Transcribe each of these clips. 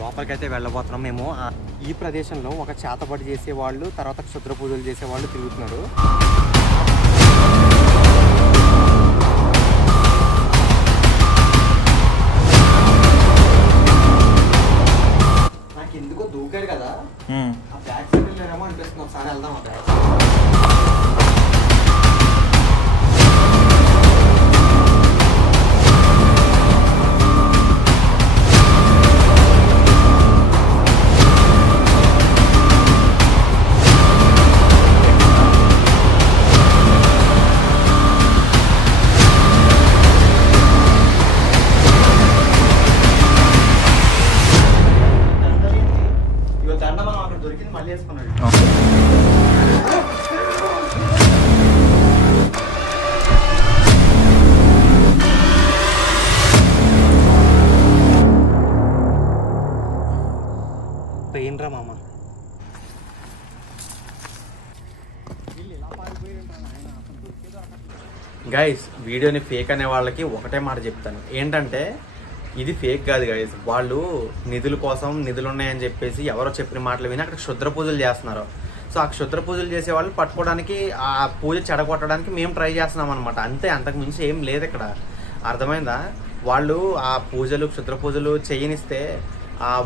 లోపలికైతే వెళ్ళబోతున్నాం మేము. ఈ ప్రదేశంలో ఒక చేతబడి చేసేవాళ్ళు, తర్వాత క్షుద్ర పూజలు చేసేవాళ్ళు తిరుగుతున్నారు. నాకు ఎందుకో దూకారు కదా, ఆ బ్యాక్ సైడ్ వెళ్ళారేమో అనిపిస్తుంది. ఒకసారి వెళ్దాం ఆ బ్యాక్. పెయిన్రా మామ. గైస్, వీడియోని ఫేక్ అనే వాళ్ళకి ఒకటే మాట చెప్తాను, ఏంటంటే ఇది ఫేక్ కాదు గైస్. వాళ్ళు నిధుల కోసం, నిధులు ఉన్నాయని చెప్పేసి ఎవరో చెప్పిన మాటలు విని అక్కడ క్షుద్ర పూజలు చేస్తున్నారు. సో ఆ క్షుద్ర పూజలు చేసే వాళ్ళు పట్టుకోవడానికి, ఆ పూజ చెడగొట్టడానికి మేము ట్రై చేస్తున్నాం అనమాట. అంతే, అంతకు మించి ఏం లేదు ఇక్కడ. అర్థమైందా? వాళ్ళు ఆ పూజలు, క్షుద్ర పూజలు చేయనిస్తే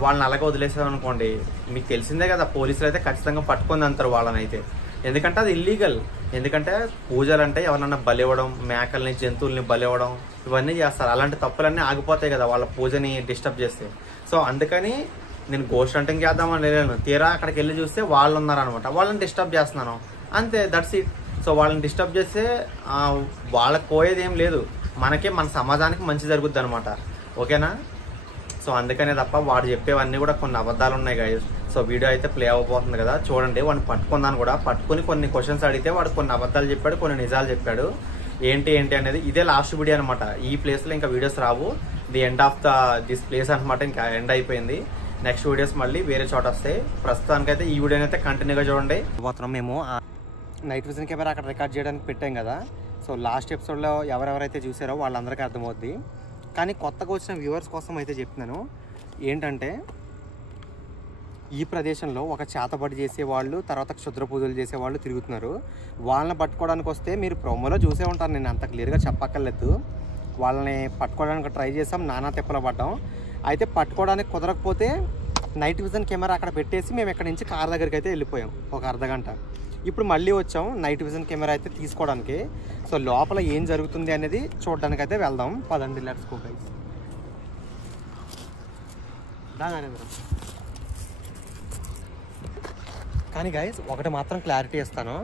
వాళ్ళని అలాగే వదిలేసామనుకోండి, మీకు తెలిసిందే కదా, పోలీసులు అయితే ఖచ్చితంగా పట్టుకొని అంటారు వాళ్ళని అయితే. ఎందుకంటే అది ఇల్లీగల్. ఎందుకంటే పూజలు అంటే ఎవరన్నా బలివ్వడం, మేకల్ని, జంతువుల్ని బలివ్వడం, ఇవన్నీ చేస్తారు. అలాంటి తప్పులన్నీ ఆగిపోతాయి కదా వాళ్ళ పూజని డిస్టర్బ్ చేస్తే. సో అందుకని నేను గోస్ట్ హంటింగ్ చేద్దామని లేను. తీరా అక్కడికి వెళ్ళి చూస్తే వాళ్ళు ఉన్నారనమాట. వాళ్ళని డిస్టర్బ్ చేస్తున్నాను, అంతే, దట్స్ ఇట్. సో వాళ్ళని డిస్టర్బ్ చేస్తే వాళ్ళకి పోయేది ఏం లేదు, మనకే, మన సమాజానికి మంచి జరుగుద్ది అనమాట. ఓకేనా? సో అందుకనే తప్ప వాడు చెప్పేవన్నీ కూడా కొన్ని అబద్ధాలు ఉన్నాయి గైస్. సో వీడియో అయితే ప్లే అవ్వబోతుంది కదా, చూడండి. వాడిని పట్టుకున్నాను కూడా, పట్టుకుని కొన్ని క్వశ్చన్స్ అడిగితే వాడు కొన్ని అబద్ధాలు చెప్పాడు, కొన్ని నిజాలు చెప్పాడు. ఏంటి అనేది ఇదే లాస్ట్ వీడియో అనమాట. ఈ ప్లేస్లో ఇంకా videos Rao. The end of this place అనమాట. ఇంకా ఎండ్ అయిపోయింది. నెక్స్ట్ వీడియోస్ మళ్ళీ వేరే చోట వస్తాయి. ప్రస్తుతానికైతే ఈ వీడియోని అయితే కంటిన్యూగా చూడండి. పోతున్నాం మేము. నైట్ విజన్ కెమెరా అక్కడ రికార్డ్ చేయడానికి పెట్టాం కదా. సో లాస్ట్ ఎపిసోడ్లో ఎవరెవరైతే చూసారో వాళ్ళందరికీ అర్థమవుద్ది. కానీ కొత్తగా వచ్చిన వ్యూవర్స్ కోసం అయితే చెప్తున్నాను, ఏంటంటే ఈ ప్రదేశంలో ఒక చేతబడి చేసేవాళ్ళు, తర్వాత క్షుద్ర పూజలు చేసేవాళ్ళు తిరుగుతున్నారు. వాళ్ళని పట్టుకోవడానికి వస్తే మీరు ప్రోమోలో చూసే ఉంటారు, నేను అంత క్లియర్గా చెప్పక్కర్లేదు. వాళ్ళని పట్టుకోవడానికి ట్రై చేసాం, నానా తిప్పలు పడ్డాం. అయితే పట్టుకోవడానికి కుదరకపోతే నైట్ విజన్ కెమెరా అక్కడ పెట్టేసి మేము ఇక్కడ నుంచి కార్ దగ్గరికి అయితే వెళ్ళిపోయాం ఒక అర్ధగంట. ఇప్పుడు మళ్ళీ వచ్చాం నైట్ విజన్ కెమెరా అయితే తీసుకోవడానికి. సో లోపల ఏం జరుగుతుంది అనేది చూడడానికి అయితే వెళ్దాం. పదండి, లెట్స్ గో గైస్. కానీ గైస్ ఒకటి మాత్రం క్లారిటీ ఇస్తాను,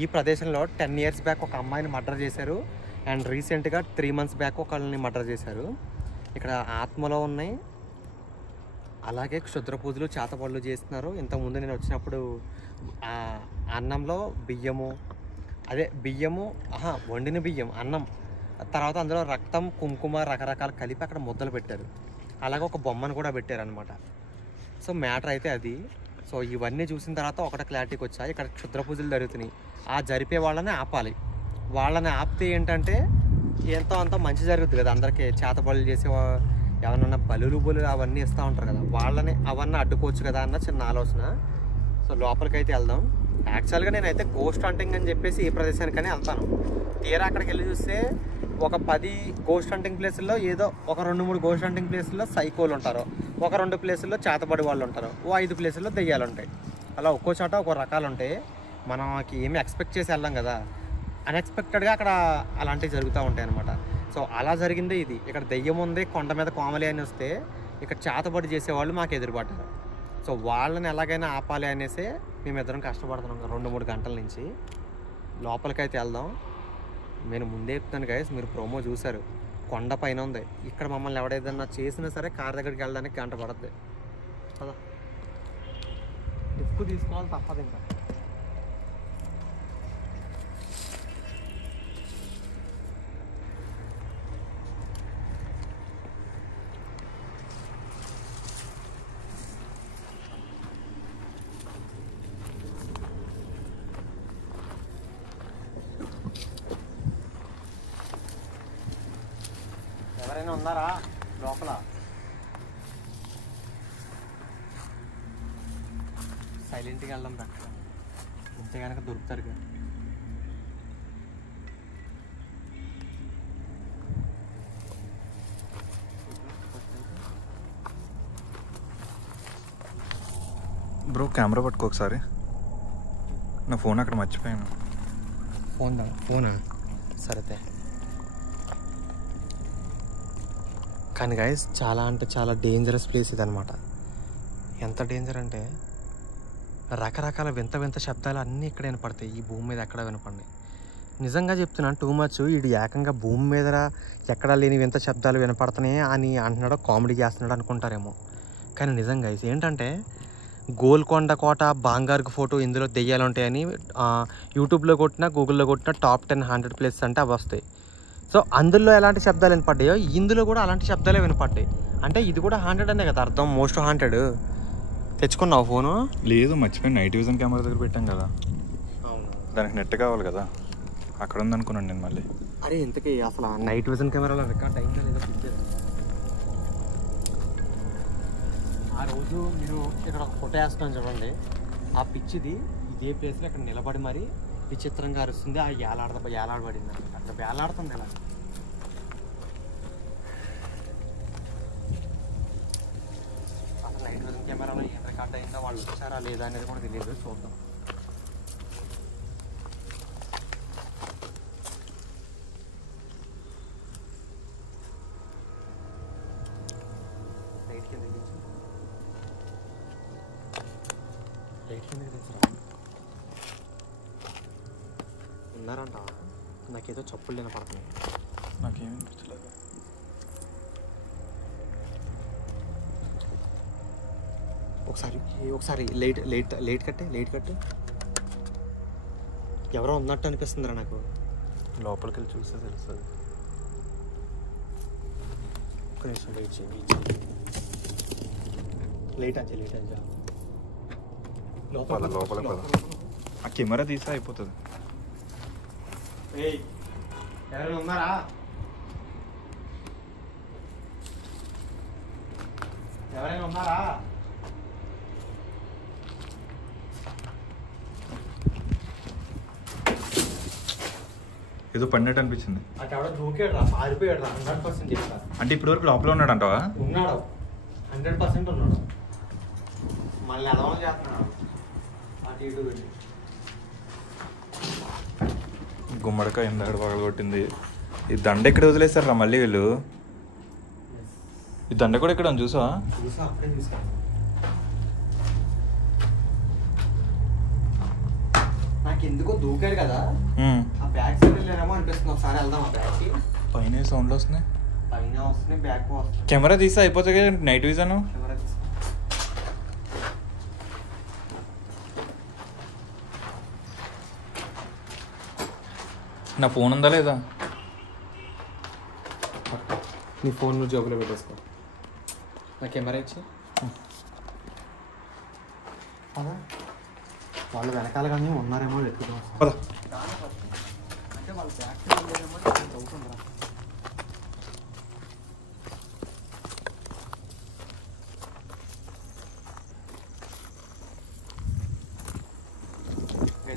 ఈ ప్రదేశంలో 10 years బ్యాక్ ఒక అమ్మాయిని మర్డర్ చేశారు. అండ్ రీసెంట్గా 3 months బ్యాక్ ఒకళ్ళని మర్డర్ చేశారు. ఇక్కడ ఆత్మలో ఉన్నాయి, అలాగే క్షుద్ర పూజలు, చేతబడులు చేస్తున్నారు. ఇంతకుముందు నేను వచ్చినప్పుడు అన్నంలో బియ్యము, వండిన బియ్యం, అన్నం, తర్వాత అందులో రక్తం, కుంకుమ, రకరకాలు కలిపి అక్కడ ముద్దలు పెట్టారు. అలాగే ఒక బొమ్మను కూడా పెట్టారనమాట. సో మ్యాటర్ అయితే అది. సో ఇవన్నీ చూసిన తర్వాత ఒకటి క్లారిటీకి వచ్చాయి, ఇక్కడ క్షుద్ర పూజలు జరుగుతున్నాయి. ఆ జరిపే వాళ్ళని ఆపాలి. వాళ్ళని ఆపితే ఏంటంటే ఎంతో అంత మంచి జరుగుతుంది కదా అందరికీ. చేతబడులు చేసే ఎవరన్నా బలులు అవన్నీ ఇస్తూ ఉంటారు కదా, వాళ్ళని అవన్నీ అడ్డుకోవచ్చు కదా అన్న చిన్న ఆలోచన. సో లోపలికైతే వెళ్దాం. యాక్చువల్గా నేనైతే గోస్ట్ హంటింగ్ అని చెప్పేసి ఈ ప్రదేశానికనే వెళ్తాను. తీరా అక్కడికి వెళ్ళి చూస్తే ఒక 10 గోస్ట్ హంటింగ్ ప్లేసుల్లో ఏదో ఒక 2-3 గోస్ట్ హంటింగ్ ప్లేసుల్లో సైకోలు ఉంటారు, ఒక 2 ప్లేసుల్లో చేతబడి వాళ్ళు ఉంటారు, 5 ప్లేసుల్లో దెయ్యాలు ఉంటాయి. అలా ఒక్కో చోట ఒక్కో రకాలు ఉంటాయి. మనకి ఏమి ఎక్స్పెక్ట్ చేసి వెళ్ళాం కదా, అన్ఎక్స్పెక్టెడ్గా అక్కడ అలాంటివి జరుగుతూ ఉంటాయి అనమాట. సో అలా జరిగిందే ఇది. ఇక్కడ దెయ్యం ఉంది, కొండ మీద కోమలి అని వస్తే ఇక్కడ చేతబడి చేసేవాళ్ళు మాకు ఎదురుపడ్డారు. సో వాళ్ళని ఎలాగైనా ఆపాలి అనేసి మేమిద్దరం కష్టపడుతున్నాం 2-3 గంటల నుంచి. లోపలికైతే వెళ్దాం. నేను ముందే చెప్తాను గైస్, మీరు ప్రోమో చూసారు, కొండ పైన ఉంది. ఇక్కడ మమ్మల్ని ఎవడేదన్నా చేసినా సరే కార్ దగ్గరికి వెళ్ళడానికి గంట పడుతుంది కదా. రిస్క్ తీసుకోవాలి, తప్పదు ఇంకా. ఎవరైనా ఉన్నారా లోపల? సైలెంట్గా వెళ్దాం డాక్టర్, ఇంతే కనుక దొరుకుతారు కదా. బ్రో కెమెరా పట్టుకో ఒకసారి, నా ఫోన్ అక్కడ మర్చిపోయాను. ఫోనా? సరే. కానీ గైస్ చాలా అంటే చాలా డేంజరస్ ప్లేస్ ఇది అనమాట. ఎంత డేంజర్ అంటే రకరకాల వింత వింత శబ్దాలు అన్నీ ఇక్కడ వినపడతాయి. ఈ భూమి మీద ఎక్కడ వినపడినాయి. నిజంగా చెప్తున్నాను, టూ మచ్. వీడు ఏకంగా భూమి మీద ఎక్కడా లేని వింత శబ్దాలు వినపడుతున్నాయి అని అంటున్నాడో కామెడీ చేస్తున్నాడు అనుకుంటారేమో. కానీ నిజంగా గైస్ ఏంటంటే గోల్కొండ కోట, బాంగార్కు ఫోటో, ఇందులో దెయ్యాలు ఉంటాయని యూట్యూబ్లో కొట్టినా గూగుల్లో కొట్టినా టాప్ 10 100 ప్లేసెస్ అంటే అవి వస్తాయి. సో అందులో ఎలాంటి శబ్దాలు వినపడ్డాయో ఇందులో కూడా అలాంటి శబ్దాలే వినపడ్డాయి. అంటే ఇది కూడా 100 అనే కదా అర్థం, మోస్ట్ 100. తెచ్చుకున్నావు ఫోను? లేదు, మర్చిపోయాను. నైట్ విజన్ కెమెరా దగ్గర పెట్టాం కదా, దానికి నెట్ కావాలి కదా, అక్కడ ఉందనుకున్నాను నేను మళ్ళీ. అరే ఇంతకీ అసలు నైట్ విజన్ కెమెరాలో రికార్డ్ అయిందా లేదా పిక్చర్? ఆ రోజు మీరు ఇక్కడ ఒక ఫోటో వేస్తున్నాను చూడండి, ఆ పిచ్చిది ఇదే ప్లేస్లో ఇక్కడ నిలబడి మరి విచిత్రంగా అరుస్తుంది. ఆ ఏలాడబడింది అక్కడ వేలాడుతుంది. ఎలా అసలు నైట్ విజన్ కెమెరాలో ఏం రికార్డ్ అయిందో, వాళ్ళు వచ్చారా లేదా అనేది కూడా తెలియదు. చూద్దాం. లైట్ కింద ఉన్నారంట. నాకేదో చప్పులు వినపడుతున్నాయి. నాకేం అనిపించలేదు. ఒకసారి లైట్ కట్టే. ఎవరో ఉన్నట్టు అనిపిస్తుందిరా నాకు. లోపలికి వెళ్ళి చూస్తే తెలుస్తుంది. ఒక నిమిషం వెయిట్ చేయి. లైట్ అంచా లోపలికి పద. ఆ కెమెరా తీసా అయిపోతుంది. ఎవరైనా ఉన్నారా? ఏదో పడినట్టు అనిపించింది. అక్కడ దూకాడు రా, పారిపోయాడు రా. 100% చెప్తా. అంటే ఇప్పటి వరకు లోపల ఉన్నాడంటావా? ఉన్నాడు, 100% ఉన్నాడు. మళ్ళీ అదవం చేస్తున్నాడు అటు ఇటు వెళ్ళి. గుమ్మడికాయ ఇందాక పగలగొట్టింది. ఈ దండ ఎక్కడ వదిలేస్తారా మళ్ళీ వీళ్ళు? ఈ దండ కూడా ఇక్కడ చూసా అప్పుడే చూసాను. నాకు ఎందుకో దూకాడు కదా, ఆ బ్యాక్ సైడ్ వెళ్ళారేమో అనిపిస్తుంది. ఒకసారి వెళ్దాం ఆ బ్యాక్కి. పైన సౌండ్లు వస్తున్నాయి, పైన వస్తున్నాయి, బ్యాక్ వస్తున్నాయి. కెమెరా తీస్తే అయిపోతుంది కదా నైట్ విజన్. కెమెరా తీసుకో. నా ఫోన్ ఉందా లేదా? నీ ఫోన్ నువ్వు జోబులో పెట్టేసుకో. నా కెమెరా ఇచ్చి. వాళ్ళు వెనకాల కానీ ఉన్నారేమో వెతుకుతాం. అంటే వాళ్ళు బ్యాక్ సైడ్ వెళ్ళారేమో అవుతుందా?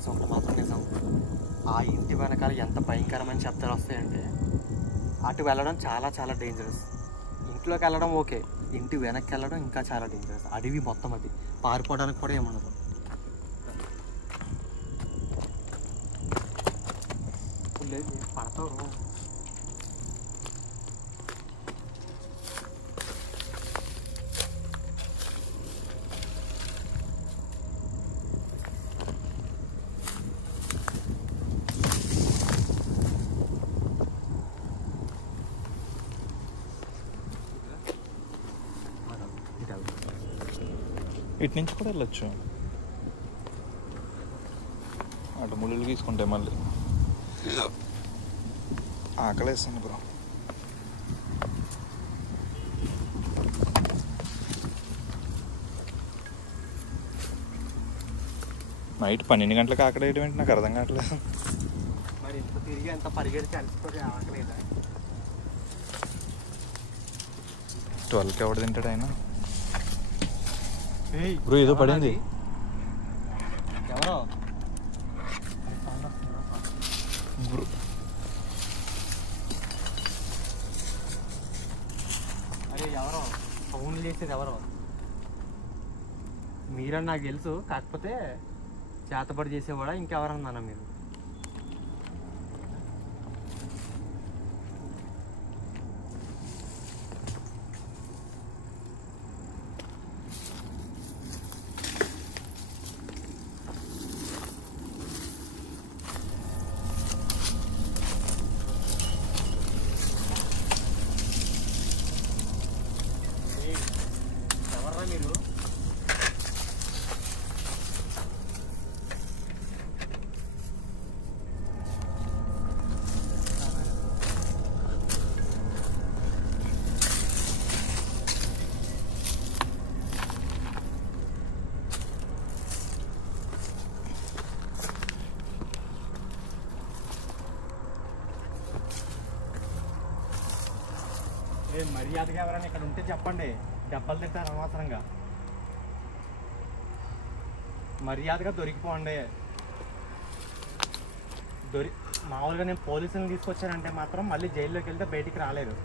ఒకటి మాత్రం నిజం, ఆ ఇంటి వెనకాల ఎంత భయంకరమైన శబ్దాలు వస్తాయంటే అటు వెళ్ళడం చాలా చాలా డేంజరస్. ఇంట్లోకి వెళ్ళడం ఓకే, ఇంటి వెనక్కి వెళ్ళడం ఇంకా చాలా డేంజరస్. అడవి మొత్తం అది, పారిపోవడానికి కూడా ఏమన్నదు. పడతావు. ఇటు నుంచి కూడా వెళ్ళొచ్చు. అటు ముళ్ళు తీసుకుంటే మళ్ళీ ఆకలేస్తుంది బ్రో. నైట్ 12 గంటలకు ఆకలి వేయడం ఏంటి నాకు అర్థం కావట్లేదు. మరి ఎంత తిరిగి ఎంత పరిగెడితే అలసిపోతే ఆకలేదా? 12కి ఎవడు తింటాడు ఆయన? బ్రో ఏదో పడింది. ఎవరో బ్రో అరే ఎవరో సౌండ్ చేసేది ఎవరో మీరని నాకు తెలుసు, కాకపోతే చేతబడి చేసేవాడా ఇంకెవరన్నా మీరు? ఎవర్రా మీరు? మర్యాదగా ఎవరైనా ఇక్కడ ఉంటే చెప్పండి, దెబ్బలు తింటారు అనవసరంగా. మర్యాదగా దొరికిపోండి. మామూలుగా నేను పోలీసులను తీసుకొచ్చానంటే మాత్రం మళ్ళీ జైల్లోకి వెళ్తే బయటికి రాలేదు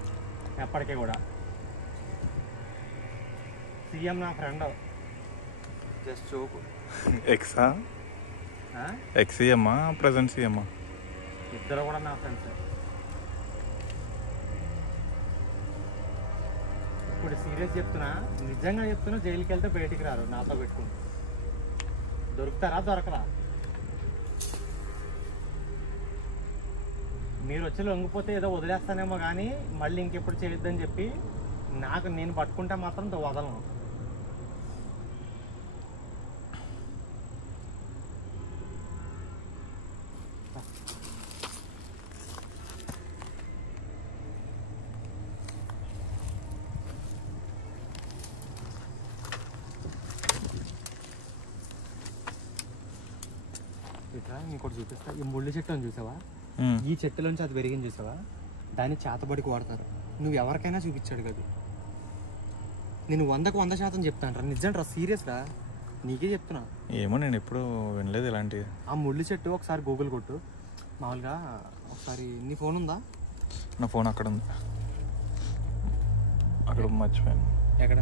ఎప్పటికీ కూడా. సీఎం నా ఫ్రెండ్, జస్ట్ చూపు. ఎక్సా? ఎక్స్ సీఎమ్మా ప్రజెంట్ సీఎమ్మా? ఇద్దరు కూడా నా ఫ్రెండ్స్. ఇప్పుడు సీరియస్ చెప్తున్నా, నిజంగా చెప్తున్నా, జైలుకి వెళ్తే బయటికి రారు నాతో పెట్టుకుంటూ. దొరుకుతారా దొరకరా? మీరు వచ్చి లొంగిపోతే ఏదో వదిలేస్తానేమో కానీ మళ్ళీ ఇంకెప్పుడు చేయొద్దని చెప్పి నేను పట్టుకుంటే మాత్రం వదలను. ఇట్లా ఇంకోటి చూపిస్తా. ఈ ముళ్ళు చెట్టు అని చూసావా? ఈ చెట్టులోంచి అది పెరిగింది చూసావా? దాన్ని చేతబడికి వాడతారు. నువ్వు ఎవరికైనా చూపించాడు కదా. నేను 100కు 100% చెప్తాను రా, నిజం రా, సీరియస్ రా, నీకే చెప్తున్నా. ఏమో నేను ఎప్పుడు వినలేదు ఇలాంటివి. ఆ ముళ్ళు చెట్టు ఒకసారి గూగుల్ కొట్టు మామూలుగా. ఒకసారి నీ ఫోన్ ఉందా? నా ఫోన్ అక్కడ ఉంది, అక్కడ మర్చిపోయాను. ఎక్కడ?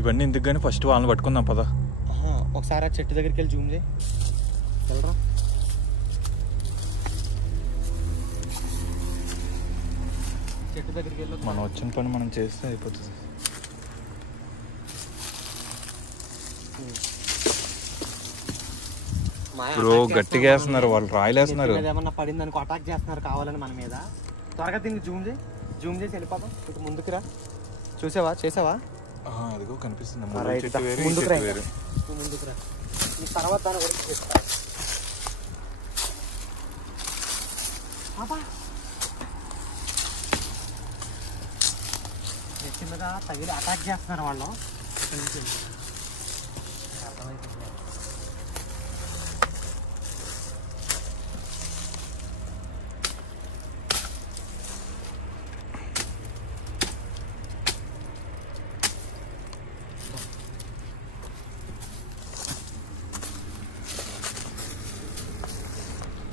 ఇవన్నీ ఎందుకు కానీ ఫస్ట్ వాళ్ళని పట్టుకుందాం పదా. ఒకసారి ఆ చెట్టు దగ్గరికి వెళ్ళి జూమ్ చేయి. వెళ్ళరా. చెట్టు దగ్గరికి వెళ్ళి మనం వచ్చిన పని మనం చేస్తే అయిపోతుంది. బ్రో గట్టిగా వేస్తున్నారు వాళ్ళు, రాయలేస్తున్నారు. ఏమన్నా పడింది అనుకో, అటాక్ చేస్తున్నారు కావాలని మన మీద. త్వరగా దీన్ని జూమ్ చేసి వెళ్ళిపోతాం. ఇక ముందుకు రా. చూసావా? చేసావా? అదిగో కనిపిస్తుంది. ముందుకు రా. ఈ తర్వాత దాని గురించి చెప్తా. చిన్నగా తగిలి అటాక్ చేస్తున్నారు వాళ్ళు. అర్థమైంది.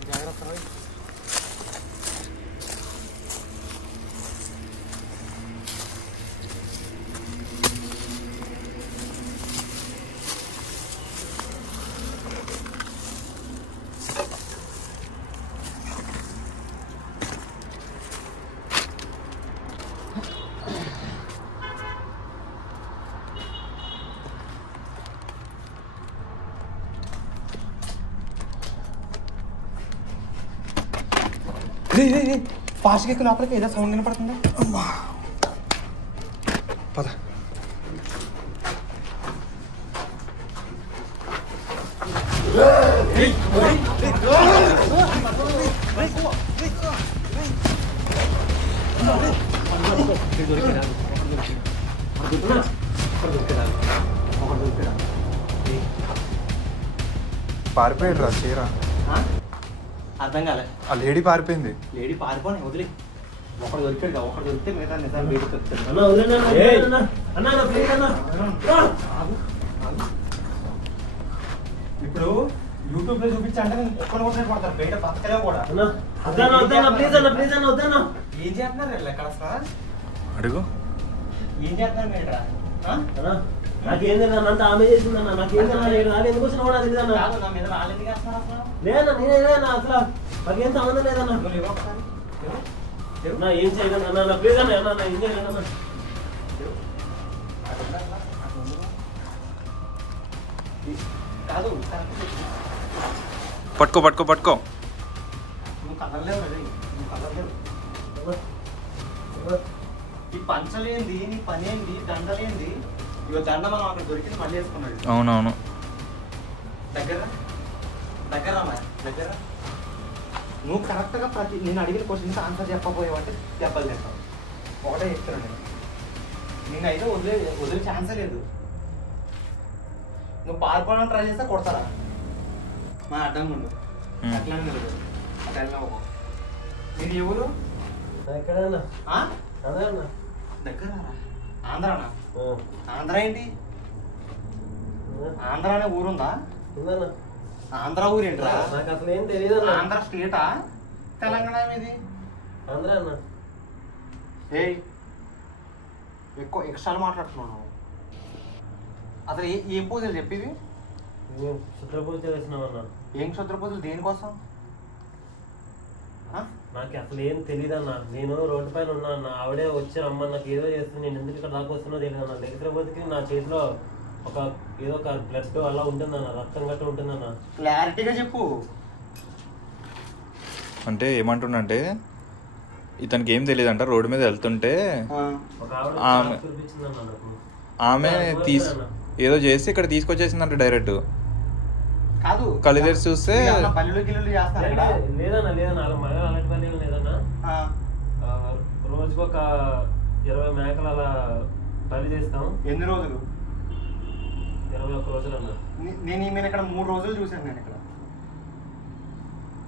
జాగ్రత్త. ఫాస్ట్గా ఎక్కువ లోపలికి ఏదో సౌండ్ వినపడుతుంది. పద. పారిపోయాడు రా చీర. అర్థం కాలే. ఆ లేడీ పారిపోయింది. లేడీ పారిపోయి వదిలే. ఒకటి దొరికాడు కదా, ఒకటి దొరికితే మిగతా నిజాలు బయట చెప్తాడు. ఇప్పుడు యూట్యూబ్ లో చూపించంటే ఒక్కరు కూడా పడతారు బయట బతకలే కూడా. ఏం చేస్తున్నారు ఎక్కడ సార్? అడుగు. ఏం చేస్తున్నారు మీరు? నాకేంది అంత ఆమె చేసిందన్నా, నాకేందన్నా ఎందుకు వచ్చినా కూడా తెలియదన్నా. నా మీద రాలేదు కదా అసలు. లేదన్నా నేనేనా అసలు, నాకేం సంబంధం లేదన్నా. నా ఏం చేయగలన్నా, నా ప్లీజ్ అన్న ఏం చేయగలన్నా. కాదు పట్టుకో పట్టుకో పట్టుకో. నువ్వు కదలలేవు రే, నువ్వు కదలలేవు. ఈ పంచలేంది, నీ పని ఏంది, దండలేంది. ఇక దండ మనం అక్కడ దొరికింది మళ్ళీ వేసుకున్నాడు. అవునవును. దగ్గర దగ్గర దగ్గర నువ్వు కరెక్ట్గా నేను అడిగిన క్వశ్చన్స్ ఆన్సర్ చెప్పబోయేవంటే దెబ్బలు తింటావు. ఒకటే చెప్తున్నాను నిన్న అయితే వదిలే ఛాన్సే లేదు. నువ్వు పాల్గొనడం ట్రై చేస్తే కొడతారా? మా అడ్డం ముందు అట్లానే లేదు, అట్లా మీరు ఎవరు? ఎక్కడన్నా అదే అన్న దగ్గర ఆంధ్రానా? ఆంధ్ర ఏంటి? ఆంధ్ర అనే ఊరుందా? ఉందన్నా. ఆంధ్ర ఊరు ఏంట్రా? నాకు అసలు ఏం తెలియదు. ఆంధ్ర స్టేటా తెలంగాణ మీది? ఆంధ్ర అన్న. ఏ ఎక్కువ ఎక్స్ట్రా మాట్లాడుతున్నావు. అసలు ఏం పూజలు చెప్పేది? శుద్ర పూజ చేసినామన్నా. ఏం క్షుద్ర పూజలు దేనికోసం? నాకు అసలు ఏం తెలియదు అన్న. నేను రోడ్డు పైన ఉన్నా అన్న, ఆవిడే వచ్చి రమ్మని నాకు ఏదో చేస్తుంది. నేను ఎందుకు ఇక్కడ దాకా వస్తున్నో తెలియదు అన్న. లేకపోతే నా చేతిలో ఏదో ఒక బ్లడ్ అలా ఉంటుందన్న, రక్తం గట్ట ఉంటుందన్న. క్లారిటీగా చెప్పు. అంటే ఏమంటుండంటే ఇతనికి ఏం తెలియదంట. రోడ్డు మీద వెళ్తుంటే ఒక ఆవిడ చూపించిందన్న నాకు. ఆమె ఏదో చేసి ఇక్కడ తీసుకొచ్చేసిందంట డైరెక్ట్. కాదు కళ్ళు తెరిచి చూస్తే లేదన్నా లేదన్నా అలా మగ అలాంటి పని ఏం లేదన్నా. రోజుకు ఒక 20 మేకలు అలా బలి చేస్తాం. ఎన్ని రోజులు? 21 రోజులు అన్న. నేను ఈమె ఇక్కడ 3 రోజులు చూశాను. నేను ఇక్కడ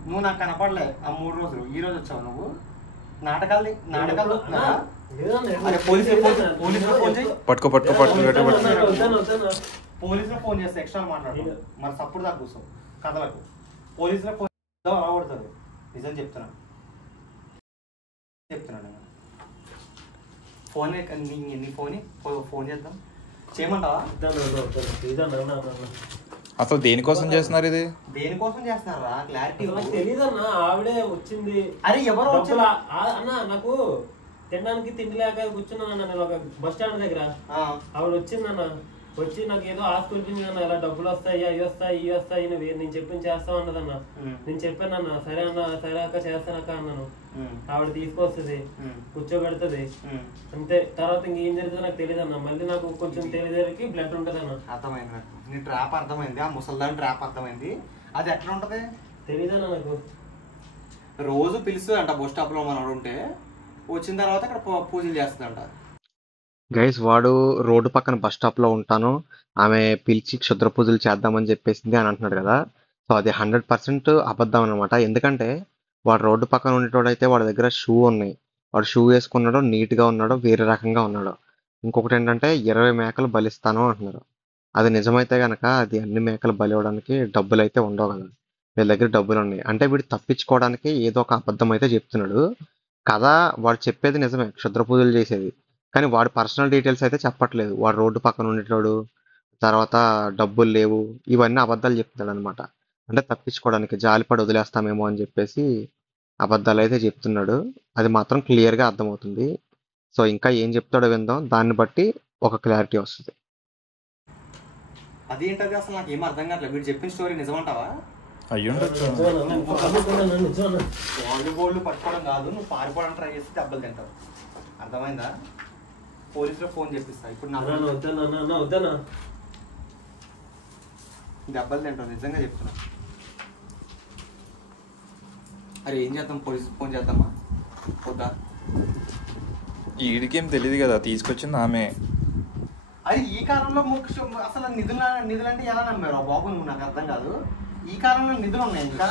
నువ్వు నాకు కనపడలే ఆ 3 రోజులు. ఈ రోజు వచ్చావు నువ్వు. నాటకాలు పట్టుకో పట్టుకో పట్టుకో. పోలీసులో ఫోన్ చేస్తే ఎక్స్ట్రా మాట్లాడు. మరి సప్పుడు దాకా కూర్చో కథలకు. పోలీసులో ఫోన్ పడుతుంది. నిజం చెప్తున్నాను ఫోన్ నీ ఫోన్ చేద్దాం చేయమంటావా? అసలు దేనికోసం చేస్తున్నారు ఇది? దేనికోసం చేస్తున్నారా? క్లారిటీ తెలీదన్నా. ఆవిడే వచ్చింది. అరే ఎవరో అన్న నాకు తినడానికి తిండి లేక కూర్చున్నాను నేను ఒక బస్ స్టాండ్ దగ్గర. ఆవిడ వచ్చిందన్న. వచ్చి నాకు ఏదో ఆశ కురిపింది అన్న, ఇలా డబ్బులు వస్తాయి అవి వస్తాయి ఇవి వస్తాయి నేను చెప్పింది చేస్తావు అన్నదన్న. నేను చెప్పాను అన్న, సరే అన్న సరే అక్క చేస్తానక్క అన్నాను. ఆవిడ తీసుకొస్తుంది, కూర్చోబెడుతుంది అంతే. తర్వాత ఇంకేం జరుగుతుందో నాకు తెలియదు అన్న. మళ్ళీ నాకు కొంచెం తెలియదేరికి బ్లడ్ ఉంటుంది అన్న. అర్థమైంది నాకు. నీ ట్రాప్ అర్థమైంది, ఆ ముసల్దాని ట్రాప్ అర్థమైంది. అది ఎట్లా ఉంటది తెలీదన్న నాకు. రోజు పిలుస్తుంది అంట బస్ స్టాప్ లో మనోడు ఉంటే. వచ్చిన తర్వాత ఇక్కడ పూజలు చేస్తుందంట. గైస్ వాడు రోడ్డు పక్కన బస్ స్టాప్ లో ఉంటాను, ఆమె పిలిచి క్షుద్ర పూజలు చేద్దామని చెప్పేసింది అని అంటున్నాడు కదా. సో అది 100% అబద్ధం అనమాట. ఎందుకంటే వాడు రోడ్డు పక్కన ఉండేటోడైతే వాడి దగ్గర షూ ఉన్నాయి. వాడు షూ వేసుకున్నాడో నీట్ గా ఉన్నాడో వేరే రకంగా ఉన్నాడో. ఇంకొకటి ఏంటంటే 20 మేకలు బలిస్తాను అంటున్నారు. అది నిజమైతే గనక అది అన్ని మేకలు బలి అవ్వడానికి డబ్బులు అయితే ఉండవు కదా. వీళ్ళ దగ్గర డబ్బులు ఉన్నాయి అంటే వీడు తప్పించుకోవడానికి ఏదో ఒక అబద్ధం అయితే చెప్తున్నాడు కదా. వాడు చెప్పేది నిజమే, క్షుద్ర పూజలు చేసేది. కానీ వాడు పర్సనల్ డీటెయిల్స్ అయితే చెప్పట్లేదు. వాడు రోడ్డు పక్కన ఉండేటోడు, తర్వాత డబ్బులు లేవు, ఇవన్నీ అబద్ధాలు చెప్తాడు అనమాట. అంటే తప్పించుకోవడానికి జాలిపడి వదిలేస్తామేమో అని చెప్పేసి అబద్ధాలు అయితే చెప్తున్నాడు. అది మాత్రం క్లియర్గా అర్థమవుతుంది. సో ఇంకా ఏం చెప్తాడో విందాం, దాన్ని బట్టి ఒక క్లారిటీ వస్తుంది. అదేంటది అసలు నాకు ఏం అర్థం కావట్లేదు. వీడు చెప్పిన స్టోరీ నిజమంటావా? అయ్యుండొచ్చు. వాలీబాల్ పట్టుకోవడం కాదు, నువ్వు పారిపోవడానికి ట్రై చేస్తే దెబ్బలు తింటావు. అర్థమైందా? పోలీసులో ఫోన్ చేపిస్తా ఇప్పుడు. దెబ్బలు తింటావు నిజంగా చెప్తున్నా. అరే ఏం చేద్దాం? పోలీసు ఫోన్ చేద్దామా వద్దా? ఈడికేం తెలియదు కదా, తీసుకొచ్చింది ఆమె. అది ఈ కాలంలో అసలు నిధులు అంటే ఎలా నమ్మారు బాబు? నువ్వు నాకు అర్థం కాదు. ఈ కాలంలో నిధులు ఉన్నాయి ఇంకా.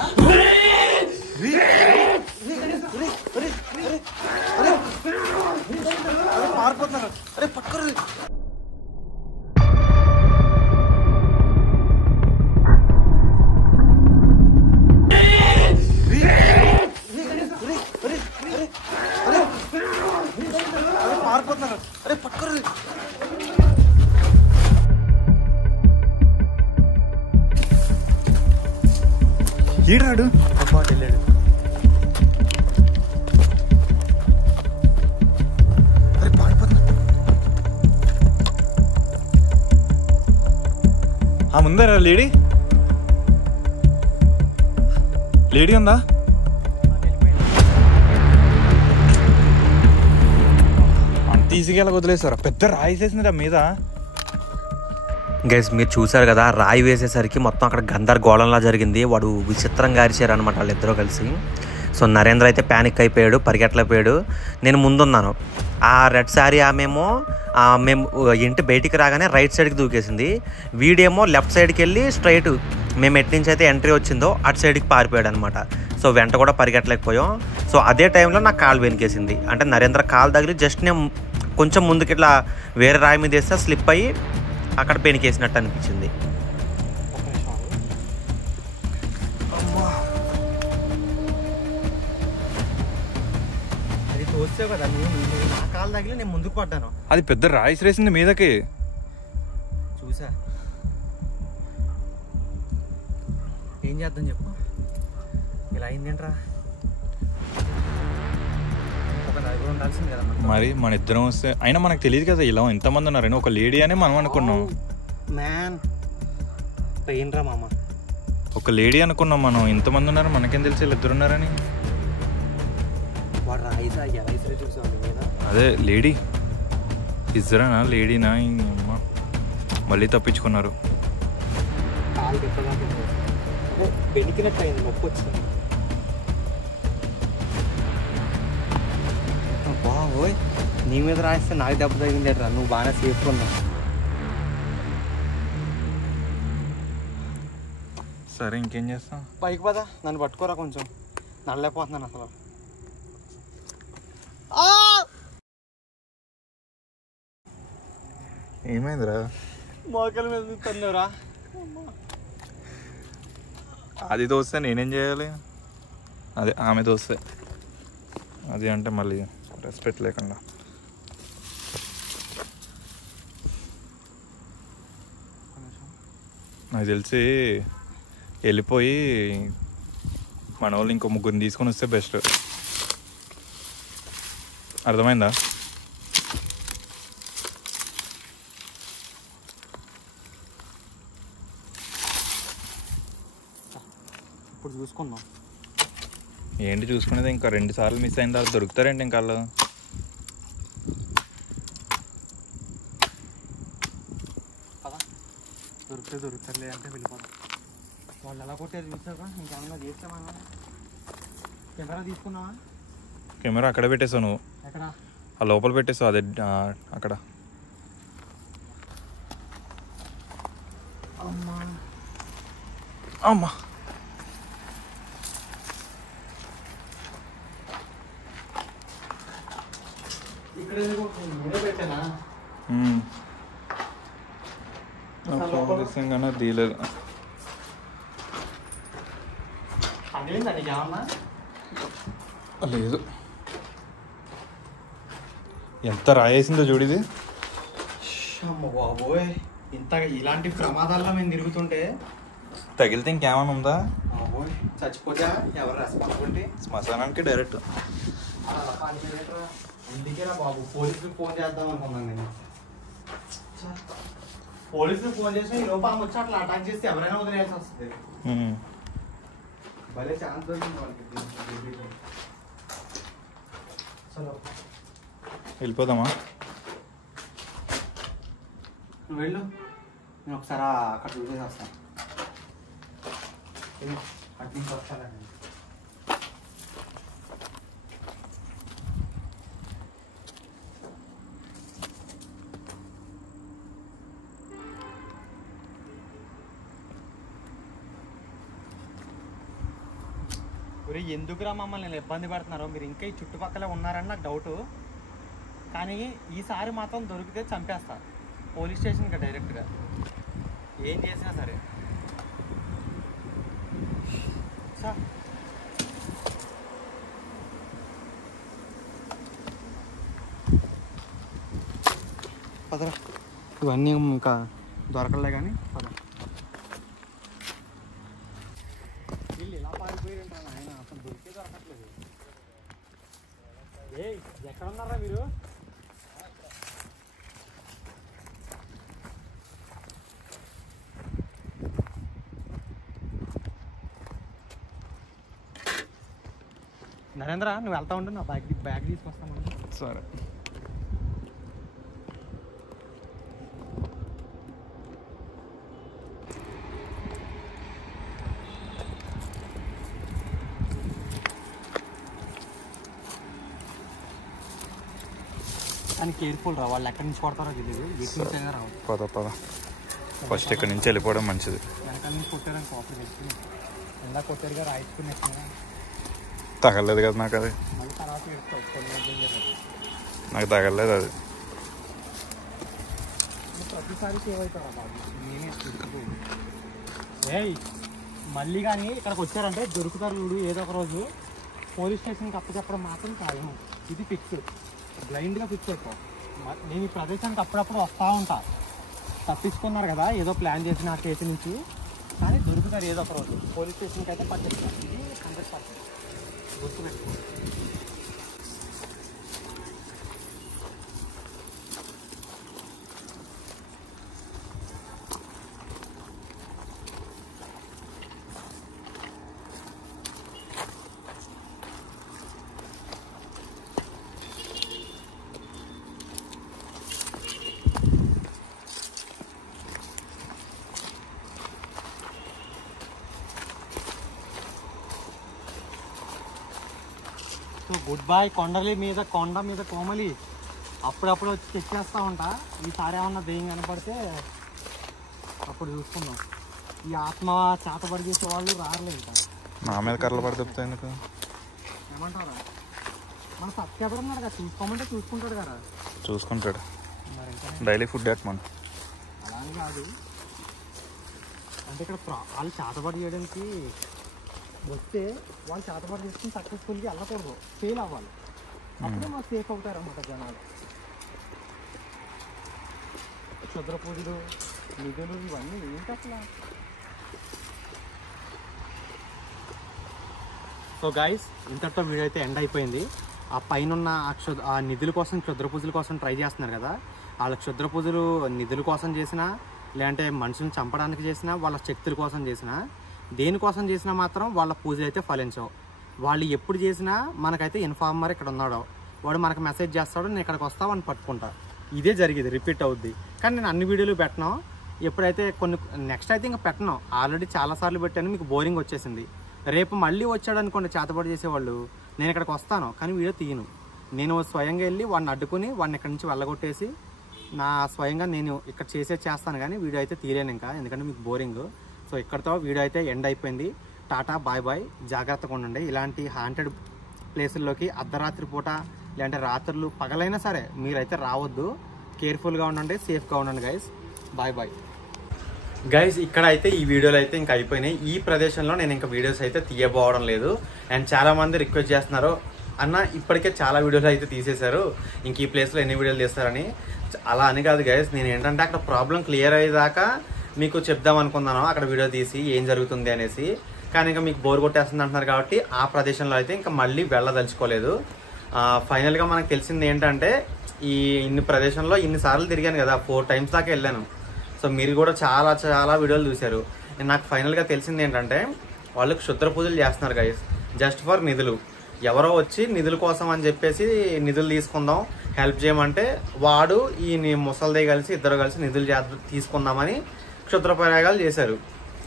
పారిపోతున్నారు. అరే పట్టుకోరు. పారిపోతున్నారు. అరే పట్టుకోరు. ఏడాడు అబ్బాటు వెళ్ళాడు. అరే పారిపోతున్నారు. ఆ ముందరా లేడీ ఉందా? అంత ఈజీగా ఎలా వదిలేసారా? పెద్ద రాయి వేసింది ఆ మీద. గైస్ మీరు చూసారు కదా, రాయి వేసేసరికి మొత్తం అక్కడ గందరగోళంలా జరిగింది. వాడు విచిత్రంగా అరిచారు అనమాట వాళ్ళిద్దరూ కలిసి. సో నరేంద్ర అయితే ప్యానిక్ అయిపోయాడు, పరిగెట్టలేకపోయాడు. నేను ముందున్నాను. ఆ రెడ్ శారీ ఆమెమో మేము ఇంటి బయటికి రాగానే రైట్ సైడ్కి దూకేసింది. వీడేమో లెఫ్ట్ సైడ్కి వెళ్ళి స్ట్రైట్ మేము ఎటు నుంచి అయితే ఎంట్రీ వచ్చిందో అటు సైడ్కి పారిపోయాడు అనమాట. సో వెంట కూడా పరిగెట్టలేకపోయాం. సో అదే టైంలో నాకు కాలు వెనికేసింది. అంటే నరేంద్ర కాలు తగిలి జస్ట్ నేను కొంచెం ముందుకి ఇట్లా వేరే రాయి మీద వేస్తే స్లిప్ అయ్యి అక్కడ పెనికేసినట్టు అనిపించింది. అది తోస్తావు కదా నువ్వు, నా కాలు తగిలి నేను ముందుకు పడ్డాను. అది పెద్ద రాయి వేసింది మీదకి. చూసా. ఏం చేద్దాం చెప్పు, ఇలా అయిందేంట్రా? ఒక నలుగురు ఉండాల్సింది కదా మరి మన ఇద్దరం వస్తే అయినా మనకు తెలియదు కదా ఇలా ఎంతమంది ఉన్నారని. ఒక లేడీ అని మనం అనుకున్నాం. మ్యాన్ పెయిన్ రా మామ. ఒక లేడీ అనుకున్నాం మనం, ఇంతమంది ఉన్నారు మనకేం తెలిసి వీళ్ళు ఇద్దరు ఉన్నారని. వాడు రాయిసా ఎలా ఇసరే చూసావు మీద. అదే లేడీ ఇద్దరేనా లేడీనా? అమ్మ మళ్ళీ తప్పించుకున్నారు. కాలు పెట్టడానికి అంటే బెనికినట్టు అయింది, నొప్పి వచ్చింది. బాబోయ్, నీ మీద రాయిస్తే నాకు దెబ్బ తగిలిందేట్రా. నువ్వు బాగానే సేఫ్గా ఉన్నావు. సరే ఇంకేం చేస్తాం? పైకి పదా, నన్ను పట్టుకోరా కొంచెం. నడలేకపోతున్నాను అసలు. ఏమైందిరా? మోకల మీద తన్నారా. అది దోస్తే నేనేం చేయాలి? అదే ఆమె దోస్తే అది అంటే మళ్ళీ రెస్పెక్ట్ లేకుండా. నాకు తెలిసి వెళ్ళిపోయి మన వాళ్ళు ఇంకో ముగ్గురిని తీసుకొని వస్తే బెస్ట్. అర్థమైందా? ఇప్పుడు చూసుకున్నాం. ఏంటి చూసుకునేది? ఇంకా 2 సార్లు మిస్ అయిన తర్వాత దొరుకుతారేంటి ఇంకా వాళ్ళు? దొరుకుతారులే అంటే వెళ్ళిపోతాం. వాళ్ళు ఎలా కొట్టారు చూసాక ఇంకేమన్నా చేస్తామన్నా. కెమెరా తీసుకున్నావా? కెమెరా అక్కడ పెట్టేసావు నువ్వు. ఎక్కడ? ఆ లోపల పెట్టేసావు. అదే అక్కడ. అమ్మా అమ్మా ఇక్కడ పెట్టానా? కానీ తీయలేదు. పగిలిందా నీకు ఏమన్నా? లేదు. ఎంత రాయేసిందో చూడిది. అమ్మ బాబోయ్, ఇంత ఇలాంటి ప్రమాదాల్లో మేము తిరుగుతుంటే తగిలితే ఇంకేమైనా ఉందా? బాబోయ్ చచ్చిపోతే ఎవరు రెస్పాన్సిబిలిటీ? శ్మశానానికి డైరెక్ట్. అందుకేనా బాబు పోలీసులకు ఫోన్ చేద్దాం అనుకున్నాను నేను. పోలీసులకు ఫోన్ చేసిన ఈ లోపల వచ్చి అట్లా అటాక్ చేస్తే ఎవరైనా వదిలేయాల్సి వస్తుంది. భలే ఛాన్స్ దొరికింది వాళ్ళకి. చలో వెళ్ళిపోదామా? నువ్వు వెళ్ళు, నేను ఒకసారి అక్కడ చూసేసి వస్తాను. అటు నుంచి వస్తానండి. ఎందుకురా మమ్మల్ని ఇబ్బంది పెడుతున్నారో, మీరు ఇంకా ఈ చుట్టుపక్కల ఉన్నారని నాకు డౌటు. కానీ ఈసారి మాత్రం దొరికితే చంపేస్తా పోలీస్ స్టేషన్కి డైరెక్ట్గా, ఏం చేసినా సరే. సార్ పదరా, ఇవన్నీ ఇంకా దొరకలే కానీ పద. వీళ్ళు ఇలా పారిపోయారంటారు ఆయన, అసలు దొరికే దొరకట్లేదు. ఏ ఎక్కడ ఉన్నారా మీరు? నరేంద్ర నువ్వు వెళ్తా ఉండు, నా బ్యాగ్ తీసుకొస్తాను. సరే. కానీ కేర్ఫుల్ రా, వాళ్ళు ఎక్కడి నుంచి కొడతారో తెలియదు, ఎటు నుంచి అయినా రావు. పద ఫస్ట్ ఇక్కడి నుంచి వెళ్ళిపోవడం మంచిది. వెనకాల నుంచి కొట్టారని కాఫీ తెచ్చుకుని ఎలా కొట్టారుగా రాయించుకుని తగలేదు కదా నాకు, అది మళ్ళీ తర్వాత ఎడుతావు. నాకు తగలేదు అది. ప్రతిసారి సేవ్ అవుతారా బాబు, నేనే ఏయ్ మళ్ళీ కానీ ఇక్కడికి వచ్చారంటే దొరుకుతారు చూడు ఏదో ఒక రోజు. పోలీస్ స్టేషన్కి అప్పచెప్పడం మాత్రం ఖాయం, ఇది ఫిక్స్, బ్లైండ్గా ఫిక్స్ అయిపో. నేను ఈ ప్రదేశానికి అప్పుడప్పుడు వస్తూ ఉంటా. తప్పించుకున్నారు కదా ఏదో ప్లాన్ చేసిన ఆ కేసు నుంచి, కానీ దొరుకుతారు ఏదో ఒక రోజు. పోలీస్ స్టేషన్కి అయితే పట్టేస్తారు, ఇది 100% గుర్తుపెట్టుకో. గుడ్ బాయ్ కొండ మీద కోమలి అప్పుడప్పుడు వచ్చి తెచ్చేస్తూ ఉంటా. ఈసారి ఏమన్నా దెయ్యం కనపడితే అప్పుడు చూసుకుందాం. ఈ ఆత్మ చేతబడి చేసే వాళ్ళు రారులే. ఇంకా నా మీద కర్రలు పడి చెప్తాయి ఎందుకు ఏమంటారా? మన సత్య ఎక్కడ ఉన్నాడు కదా, చూసుకోమంటే చూసుకుంటాడు కదా. చూసుకుంటాడు, మరి ఇంకా డైలీ ఫుడ్ పెట్టమను. అలా అని కాదు, అంటే ఇక్కడ వాళ్ళు చేతబడి చేయడానికి వస్తే వాళ్ళు చేతబడి చేసుకుని సక్సెస్ఫుల్గా వెళ్ళకూడదు, ఫెయిల్ అవ్వాలి. అప్పుడే మాకు సేఫ్ అవుతారు అన్నమాట జనాలు. క్షుద్ర పూజలు నిధులు ఇవన్నీ ఏంటి అసలు? సో గైస్, ఇంతటితో వీడియో అయితే ఎండ్ అయిపోయింది. ఆ పైన ఆ నిధుల కోసం క్షుద్ర పూజల కోసం ట్రై చేస్తున్నారు కదా, వాళ్ళ క్షుద్ర పూజలు నిధుల కోసం చేసినా, లేదంటే మనుషులను చంపడానికి చేసినా, వాళ్ళ శక్తుల కోసం చేసినా, దేనికోసం చేసినా మాత్రం వాళ్ళ పూజలు అయితే ఫలించవు. వాళ్ళు ఎప్పుడు చేసినా మనకైతే ఇన్ఫార్మర్ ఇక్కడ ఉన్నాడో వాడు మనకు మెసేజ్ చేస్తాడు, నేను ఇక్కడికి వస్తా వాడిని పట్టుకుంటా. ఇదే జరిగేది, రిపీట్ అవుద్ది. కానీ నేను అన్ని వీడియోలు పెట్టను. ఎప్పుడైతే నెక్స్ట్ అయితే ఇంకా పెట్టను, ఆల్రెడీ చాలాసార్లు పెట్టాను, మీకు బోరింగ్ వచ్చేసింది. రేపు మళ్ళీ వచ్చాడు అనుకోండి చేతబడి చేసేవాళ్ళు, నేను ఇక్కడికి వస్తాను కానీ వీడియో తీయను. నేను స్వయంగా వెళ్ళి వాడిని అడ్డుకుని వాడిని ఇక్కడి నుంచి వెళ్ళగొట్టేసి నా స్వయంగా నేను ఇక్కడ చేస్తాను కానీ వీడియో అయితే తీయలేను ఇంకా, ఎందుకంటే మీకు బోరింగ్. సో ఇక్కడితో వీడియో అయితే ఎండ్ అయిపోయింది. Tata bye bye. జాగ్రత్తగా ఉండండి. ఇలాంటి హాంటెడ్ ప్లేసుల్లోకి అర్ధరాత్రి పూట లేదంటే రాత్రులు పగలైనా సరే మీరైతే రావద్దు. కేర్ఫుల్గా ఉండండి, సేఫ్గా ఉండండి గైస్. Bye bye guys. ఇక్కడ అయితే ఈ వీడియోలు అయితే ఇంకా అయిపోయినాయి. ఈ ప్రదేశంలో నేను ఇంకా వీడియోస్ అయితే తీయబోవడం లేదు. అండ్ చాలా మంది రిక్వెస్ట్ చేస్తున్నారు, అన్న ఇప్పటికే చాలా వీడియోలు అయితే తీసేశారు, ఇంక ఈ ప్లేస్లో ఎన్ని వీడియోలు తీస్తారని. అలా అని కాదు గైస్, నేను ఏంటంటే అక్కడ ప్రాబ్లం క్లియర్ అయ్యేదాకా మీకు చెప్దాం అనుకున్నాను, అక్కడ వీడియో తీసి ఏం జరుగుతుంది అనేసి. కానీ ఇంకా మీకు బోర్ కొట్టేస్తుంది అంటున్నారు కాబట్టి ఆ ప్రదేశంలో అయితే ఇంకా మళ్ళీ వెళ్ళదలుచుకోలేదు. ఫైనల్గా మనకు తెలిసింది ఏంటంటే, ఇన్ని ప్రదేశంలో ఇన్నిసార్లు తిరిగాను కదా, 4 times దాకా వెళ్ళాను. సో మీరు కూడా చాలా చాలా వీడియోలు చూశారు. నాకు ఫైనల్గా తెలిసింది ఏంటంటే, వాళ్ళు క్షుద్ర పూజలు చేస్తున్నారు గైస్, జస్ట్ ఫర్ నిధులు. ఎవరో వచ్చి నిధుల కోసం అని చెప్పేసి నిధులు తీసుకుందాం హెల్ప్ చేయమంటే, వాడు ఈ ముసలిదే కలిసి ఇద్దరు కలిసి నిధులు తీసుకుందామని క్షుద్ర ప్రయోగాలు చేశారు.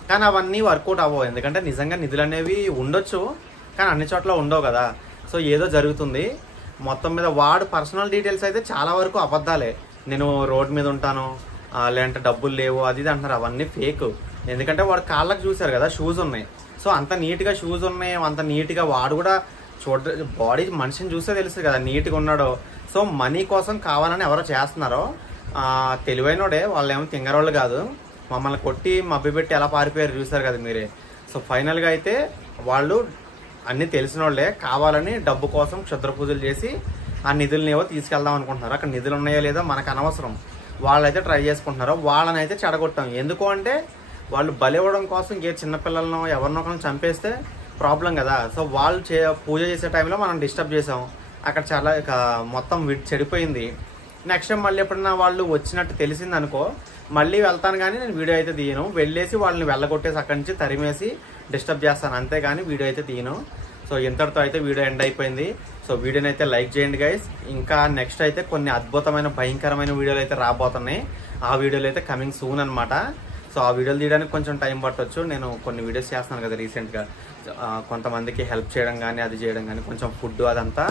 కానీ అవన్నీ వర్కౌట్ అవ్వవు, ఎందుకంటే నిజంగా నిధులు అనేవి ఉండొచ్చు కానీ అన్ని చోట్ల ఉండవు కదా. సో ఏదో జరుగుతుంది. మొత్తం మీద వాడు పర్సనల్ డీటెయిల్స్ అయితే చాలా వరకు అబద్ధాలే. నేను రోడ్ మీద ఉంటాను, లేదంటే డబ్బులు లేవు అది ఇది అంటున్నారు, అవన్నీ ఫేక్. ఎందుకంటే వాడు కాళ్ళకు చూశారు కదా, షూస్ ఉన్నాయి. సో అంత నీట్గా షూస్ ఉన్నాయి, అంత నీట్గా వాడు కూడా బాడీ మనిషిని చూస్తే తెలుస్తుంది కదా నీట్గా ఉన్నాడో. సో మనీ కోసం కావాలని ఎవరో చేస్తున్నారో, తెలివైనోడే, వాళ్ళు ఏమో తింగరోళ్ళు కాదు. మమ్మల్ని కొట్టి మభ్యపెట్టి ఎలా పారిపోయారు చూసారు కదా మీరే. సో ఫైనల్గా అయితే వాళ్ళు అన్నీ తెలిసిన వాళ్ళే కావాలని డబ్బు కోసం క్షుద్ర పూజలు చేసి ఆ నిధులని ఏవో తీసుకెళ్దాం అనుకుంటున్నారు. అక్కడ నిధులు ఉన్నాయో లేదో మనకు అనవసరం, వాళ్ళైతే ట్రై చేసుకుంటున్నారు. వాళ్ళని అయితే చెడగొట్టాం. ఎందుకు అంటే వాళ్ళు బలివ్వడం కోసం ఇంకే చిన్నపిల్లలను ఎవరినో ఒకరిని చంపేస్తే ప్రాబ్లం కదా. సో వాళ్ళు పూజ చేసే టైంలో మనం డిస్టర్బ్ చేసాం, అక్కడ చాలా మొత్తం చెడిపోయింది. నెక్స్ట్ టైం మళ్ళీ ఎప్పుడన్నా వాళ్ళు వచ్చినట్టు తెలిసింది అనుకో మళ్ళీ వెళ్తాను, కానీ నేను వీడియో అయితే తీయను. వెళ్ళేసి వాళ్ళని వెళ్ళగొట్టేసి అక్కడి నుంచి తరిమేసి డిస్టర్బ్ చేస్తాను, అంతేగాని వీడియో అయితే తీయను. సో ఇంతటితో అయితే వీడియో ఎండ్ అయిపోయింది. సో వీడియోని అయితే లైక్ చేయండి గైస్. ఇంకా నెక్స్ట్ అయితే కొన్ని అద్భుతమైన భయంకరమైన వీడియోలు అయితే రాబోతున్నాయి. ఆ వీడియోలు అయితే కమింగ్ సూన్ అనమాట. సో ఆ వీడియోలు తీయడానికి కొంచెం టైం పట్టవచ్చు. నేను కొన్ని వీడియోస్ చేస్తున్నాను కదా రీసెంట్గా, కొంతమందికి హెల్ప్ చేయడం కానీ అది చేయడం కానీ కొంచెం ఫుడ్ అదంతా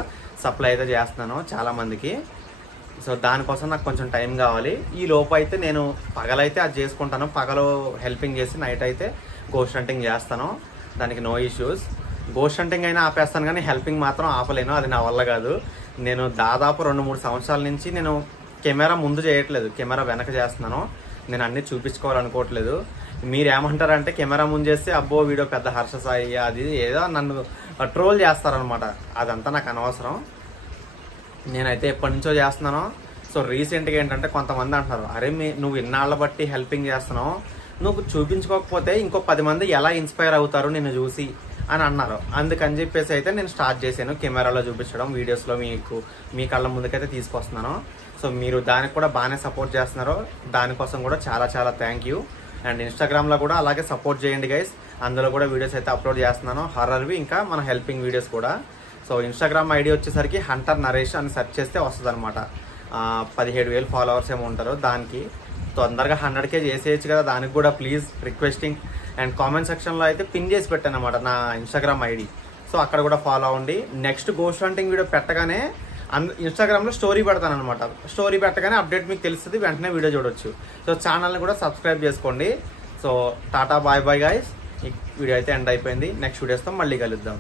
సప్లై అయితే చేస్తున్నాను చాలామందికి. సో దానికోసం నాకు కొంచెం టైం కావాలి. ఈ లోపు అయితే నేను పగలైతే అది చేసుకుంటాను, పగలు హెల్పింగ్ చేసి నైట్ అయితే గోస్ట్ హంటింగ్ చేస్తాను. దానికి నో ఇష్యూస్. గోస్ట్ హంటింగ్ అయినా ఆపేస్తాను కానీ హెల్పింగ్ మాత్రం ఆపలేను, అది నా వల్ల కాదు. నేను దాదాపు 2-3 సంవత్సరాల నుంచి నేను కెమెరా ముందు చేయట్లేదు, కెమెరా వెనక చేస్తున్నాను. నేను అన్నీ చూపించుకోవాలనుకోవట్లేదు. మీరు ఏమంటారంటే కెమెరా ముందు చేస్తే అబ్బో వీడియో పెద్ద హర్ష సాయి అది ఏదో నన్ను ట్రోల్ చేస్తారనమాట. అదంతా నాకు అనవసరం. నేనైతే ఎప్పటి నుంచో చేస్తున్నాను. సో రీసెంట్గా ఏంటంటే కొంతమంది అంటున్నారు, అరే నువ్వు ఇన్నాళ్ళ బట్టి హెల్పింగ్ చేస్తున్నావు, నువ్వు చూపించుకోకపోతే ఇంకో 10 మంది ఎలా ఇన్స్పైర్ అవుతారు నిన్ను చూసి అని అన్నారు. అందుకని చెప్పేసి అయితే నేను స్టార్ట్ చేశాను కెమెరాలో చూపించడం, వీడియోస్లో మీ కళ్ళ ముందుకైతే తీసుకొస్తున్నాను. సో మీరు దానికి కూడా బాగానే సపోర్ట్ చేస్తున్నారు, దానికోసం కూడా చాలా చాలా థ్యాంక్ యూ. అండ్ ఇన్స్టాగ్రామ్లో కూడా అలాగే సపోర్ట్ చేయండి గైస్. అందులో కూడా వీడియోస్ అయితే అప్లోడ్ చేస్తున్నాను, హర్రర్వి ఇంకా మన హెల్పింగ్ వీడియోస్ కూడా. సో ఇన్స్టాగ్రామ్ ఐడి వచ్చేసరికి హంటర్ నరేష్ అని సెర్చ్ చేస్తే వస్తుంది అనమాట. 17,000 ఫాలోవర్స్ ఏమో ఉంటారు. దానికి తొందరగా 100K చేసేయచ్చు కదా, దానికి కూడా ప్లీజ్ రిక్వెస్టింగ్. అండ్ కామెంట్ సెక్షన్లో అయితే పిన్ చేసి పెట్టాను అనమాట నా ఇన్స్టాగ్రామ్ ఐడి. సో అక్కడ కూడా ఫాలో అవ్వండి. నెక్స్ట్ గోస్ట్ హంటింగ్ వీడియో పెట్టగానే ఇన్స్టాగ్రామ్లో స్టోరీ పెడతాను అనమాట. స్టోరీ పెట్టగానే అప్డేట్ మీకు తెలుస్తుంది, వెంటనే వీడియో చూడొచ్చు. సో ఛానల్ని కూడా సబ్స్క్రైబ్ చేసుకోండి. So tata bye bye guys. ఈ వీడియో అయితే ఎండ్ అయిపోయింది. నెక్స్ట్ వీడియోస్తో మళ్ళీ కలుద్దాం.